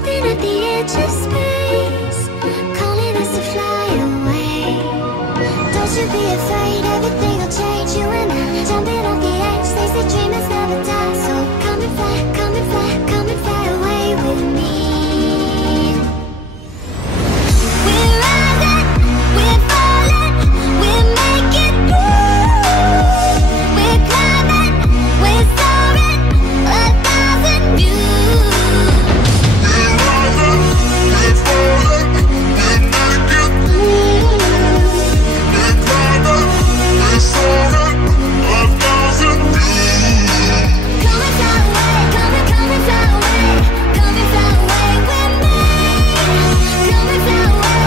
Something at the edge of space, calling us to fly away. Don't you be afraid, everything will change. You and I, jumping off the edge. They say dreamers never die, so come and fly, come and fly, come and fly away with me. We're rising, we're falling, we're making through. We're climbing, we're soaring, 1,000 views. We're rising, we're falling, we're making through. We're climbing, we're soaring, 1,000 views. Come and fly away, come and fly away, come and fly away with me. Come and fly away,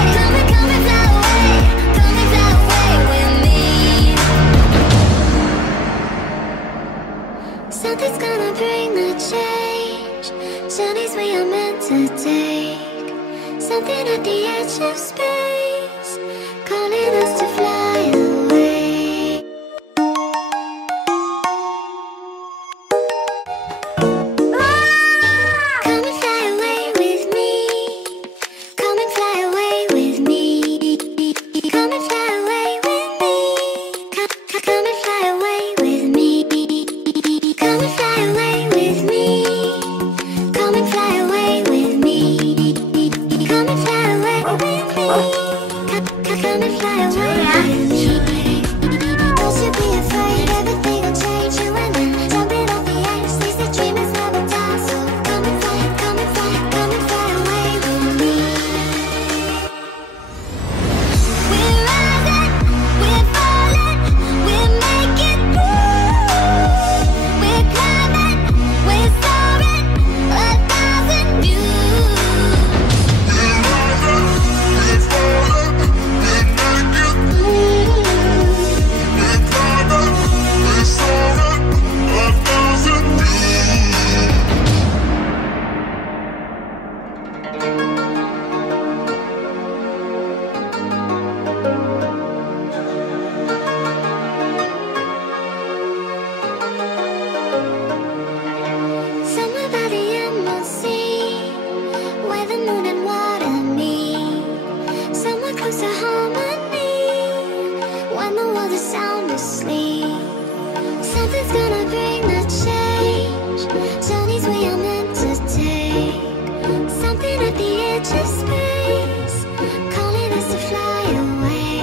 come and fly away, come and fly away with me. Something's gonna bring the change, journeys we are meant to take. Something at the edge of space, calling us to fly away. Come and fly away with me. Come and fly away with me. Come and fly away with me. Come and fly away with me. Come and fly away with me. Come and fly away with me. Come and fly away with me. Come and fly away with me. Don't you be afraid, everything will change. You and I, jumping off the edge. They say dreamers never die, so come and fly, come and fly, come and fly away with me. We're rising, we're falling, we're making through. We're climbing, we're soaring, 1,000 views. We're rising, we're falling, we're making through. We're climbing, we're soaring, 1,000 views. Somewhere by the emerald sea, where the moon and water meet. Somewhere close to harmony, when the world is sound asleep. Something's gonna bring the change, journeys we are meant to take. Something at the edge of space, calling us to fly away.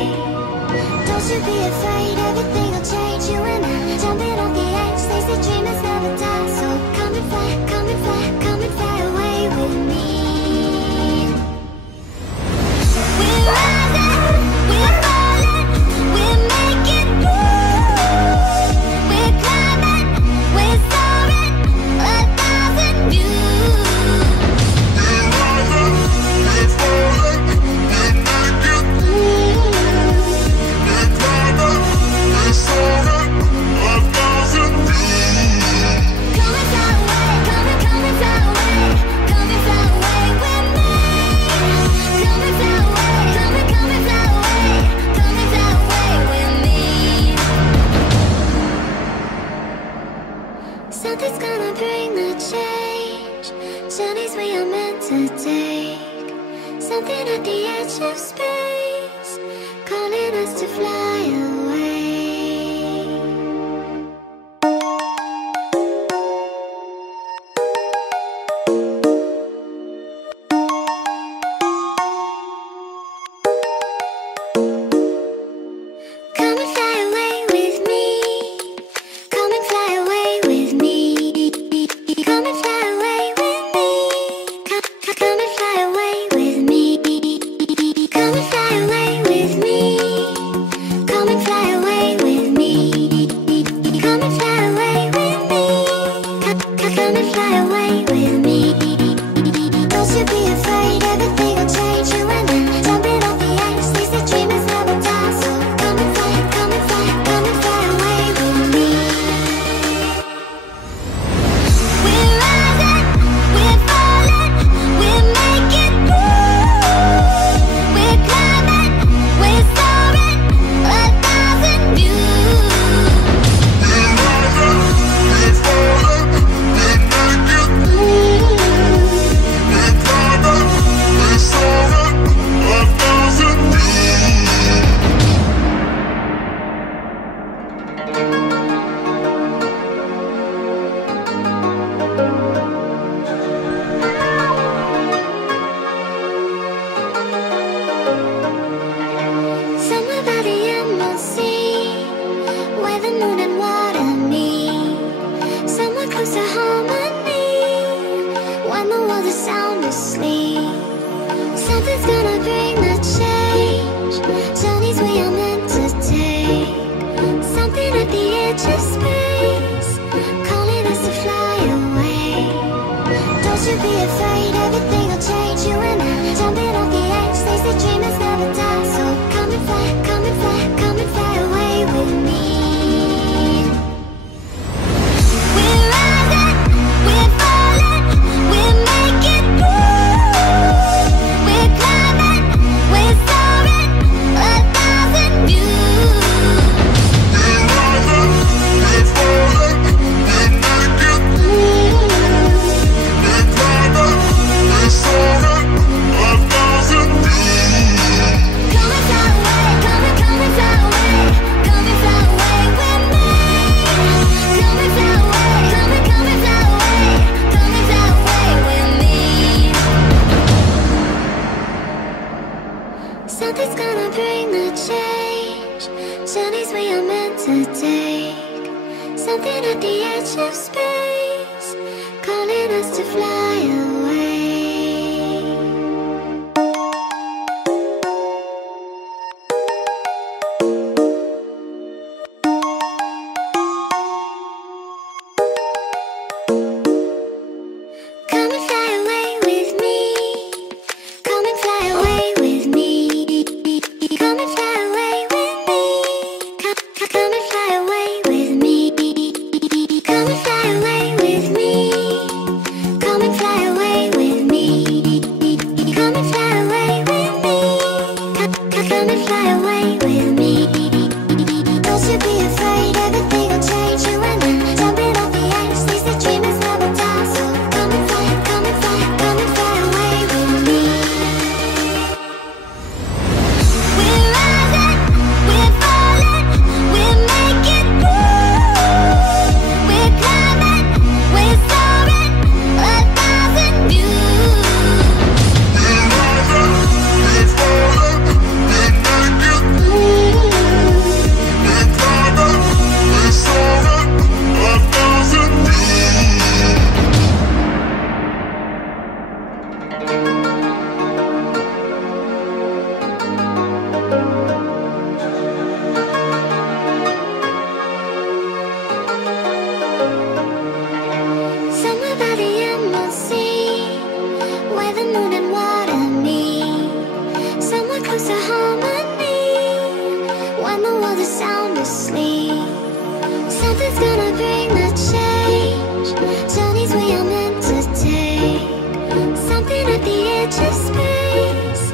Don't you be afraid, everything will change. You and I, jumping off the edge. They say dreamers never die, so come and fly, come and fly, come and fly away with me. We're rising, we're falling, we're making through. We're climbing, we're soaring, 1,000 views. We're rising, we're falling, we're making through. We're climbing, we're soaring, 1,000 views. Come and fly away, come and fly away, come and fly away with me. Come and fly away, come and fly away, come and fly away with me. Something's gonna bring the change, journeys we are meant to take. Something at the edge of space, calling us to fly away. Come and fly away with me. Come and fly away with me. Come and fly away with me. Come and fly away with me. Come and fly away with me. Come and fly away with me. Come and fly away with me. Come and fly away with me. Don't you be afraid, everything will change. You and I, jumping off the edge. They say dreamers never die, so come and fly, come and fly, come and fly away with me. We're rising, we're falling, we're making through. We're climbing, we're soaring, 1,000 views. We're rising, we're falling, we're making through. We're climbing, be afraid, everything will change. You and I, jumping off the edge. They say dreamers never die, so come and fly, come and fly, come and fly away with me. We're rising, we're falling, we're making through. We're climbing, we're soaring, 1,000 views. We're rising, we're falling, we're making through. We're climbing, we're soaring, 1,000 views. Come and fly away, come and fly away, come and fly away with me. Come and fly away, come and fly away, come and fly away with me. Something's gonna bring the change. Journeys we are meant to take. Something at the edge of space, calling us to fly away. Come and fly away with me. Come and fly away with me. Come and fly away with me. Come and fly away with me. Come and fly away with me. Come and fly away with me. Come and fly away with me. Come and fly away with me. Don't you be afraid, everything will change. You and I, jumping off the edge. They say dreamers never die, so come and fly, come and fly, come and fly away with me. We're rising, we're falling, we're making through. We're climbing, we're soaring, 1,000 views. We're rising, we're falling, we're making through. We're climbing, we're soaring, 1,000 views. Somewhere by the emerald sea, where the moon and water meet. Somewhere close to harmony, when the world is sound asleep. Something's gonna bring the change. Journeys we are meant to take. Something at the edge of space,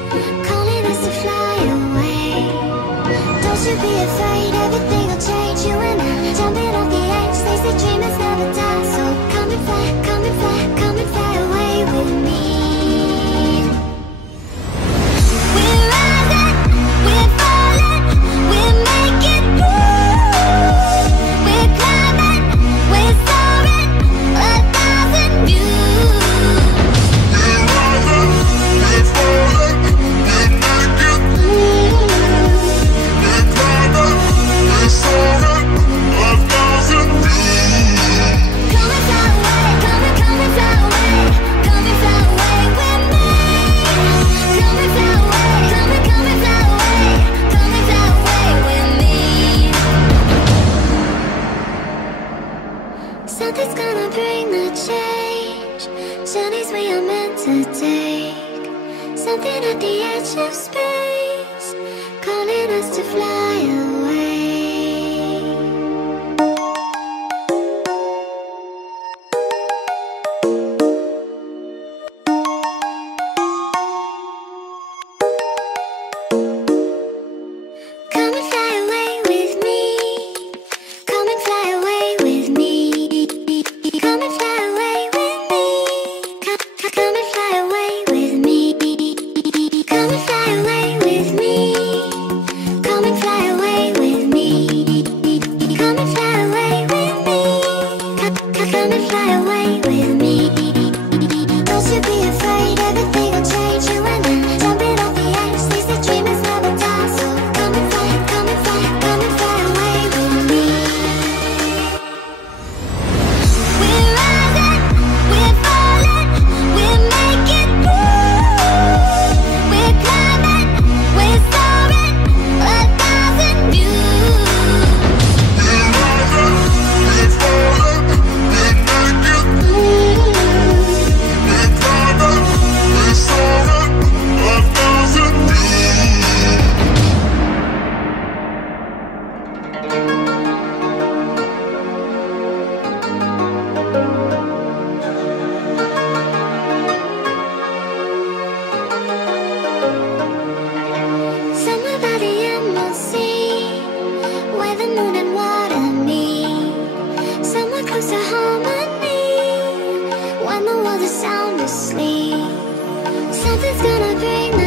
calling us to fly away. Don't you be afraid, everything will change. You and I, jumping off the edge. They say dreamers never die, so come and fly, come and fly, come and fly away with me. We're rising, we're falling, we're making through. We're climbing, we're soaring, 1,000 views. We're rising, we're falling, we're making through. We're climbing, we're soaring, 1,000 views. Come and fly away, come and fly away, come and fly away with me. Come and fly away, come and fly away, come and fly away with me. Something's gonna bring the change. Journeys we are meant to take. Something at the edge of space, calling us to fly away. Come and fly away with me. Come and fly away with me. Come and fly away with me. Come and fly away with me. Come and fly away with me. Nothing's gonna bring